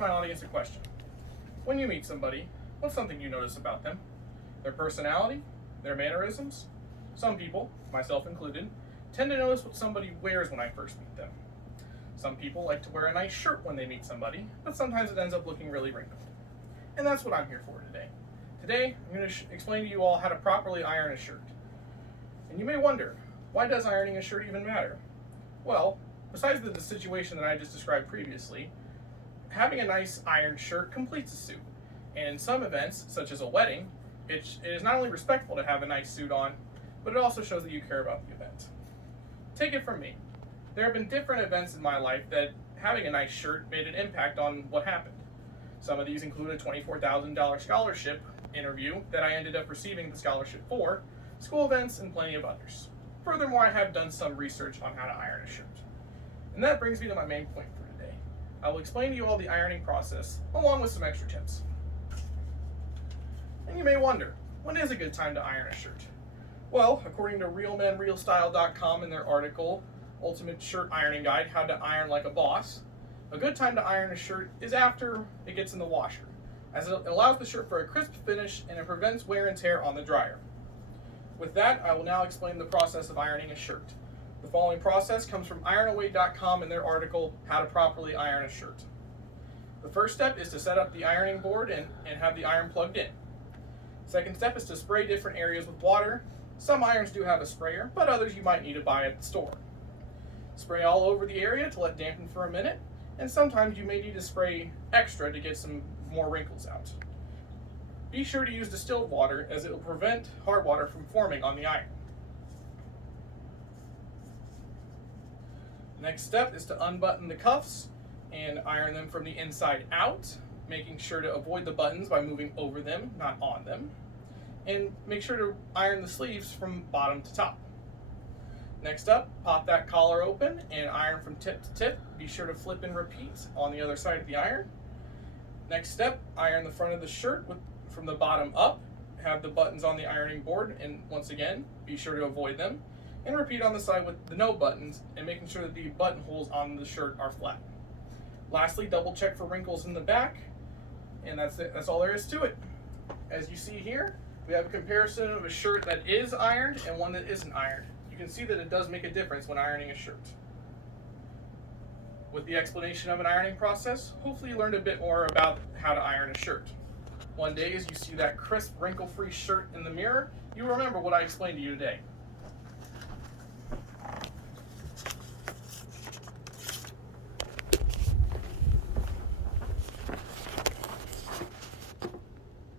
my audience a question. When you meet somebody, what's something you notice about them? Their personality? Their mannerisms? Some people, myself included, tend to notice what somebody wears when I first meet them. Some people like to wear a nice shirt when they meet somebody, but sometimes it ends up looking really wrinkled. And that's what I'm here for today. Today, I'm going to explain to you all how to properly iron a shirt. And you may wonder, why does ironing a shirt even matter? Well, besides the situation that I just described previously, having a nice ironed shirt completes a suit. And in some events, such as a wedding, it is not only respectful to have a nice suit on, but it also shows that you care about the event. Take it from me. There have been different events in my life that having a nice shirt made an impact on what happened. Some of these include a $24,000 scholarship interview that I ended up receiving the scholarship for, school events, and plenty of others. Furthermore, I have done some research on how to iron a shirt. And that brings me to my main point for today. I will explain to you all the ironing process, along with some extra tips. And you may wonder, when is a good time to iron a shirt? Well, according to realmenrealstyle.com in their article, Ultimate Shirt Ironing Guide, How to Iron Like a Boss, a good time to iron a shirt is after it gets in the washer, as it allows the shirt for a crisp finish and it prevents wear and tear on the dryer. With that, I will now explain the process of ironing a shirt. The following process comes from ironaway.com in their article, How to Properly Iron a Shirt. The first step is to set up the ironing board and have the iron plugged in. Second step is to spray different areas with water. Some irons do have a sprayer, but others you might need to buy at the store. Spray all over the area to let dampen for a minute, and sometimes you may need to spray extra to get some more wrinkles out. Be sure to use distilled water, as it will prevent hard water from forming on the iron. The next step is to unbutton the cuffs and iron them from the inside out, making sure to avoid the buttons by moving over them, not on them. And make sure to iron the sleeves from bottom to top. Next up, pop that collar open and iron from tip to tip. Be sure to flip and repeat on the other side of the iron. Next step, iron the front of the shirt from the bottom up. Have the buttons on the ironing board, and once again, be sure to avoid them. And repeat on the side with the no buttons, and making sure that the buttonholes on the shirt are flat. Lastly, double check for wrinkles in the back, and that's it. That's all there is to it. As you see here, we have a comparison of a shirt that is ironed and one that isn't ironed. You can see that it does make a difference when ironing a shirt. With the explanation of an ironing process, hopefully you learned a bit more about how to iron a shirt. One day, as you see that crisp, wrinkle-free shirt in the mirror, you remember what I explained to you today.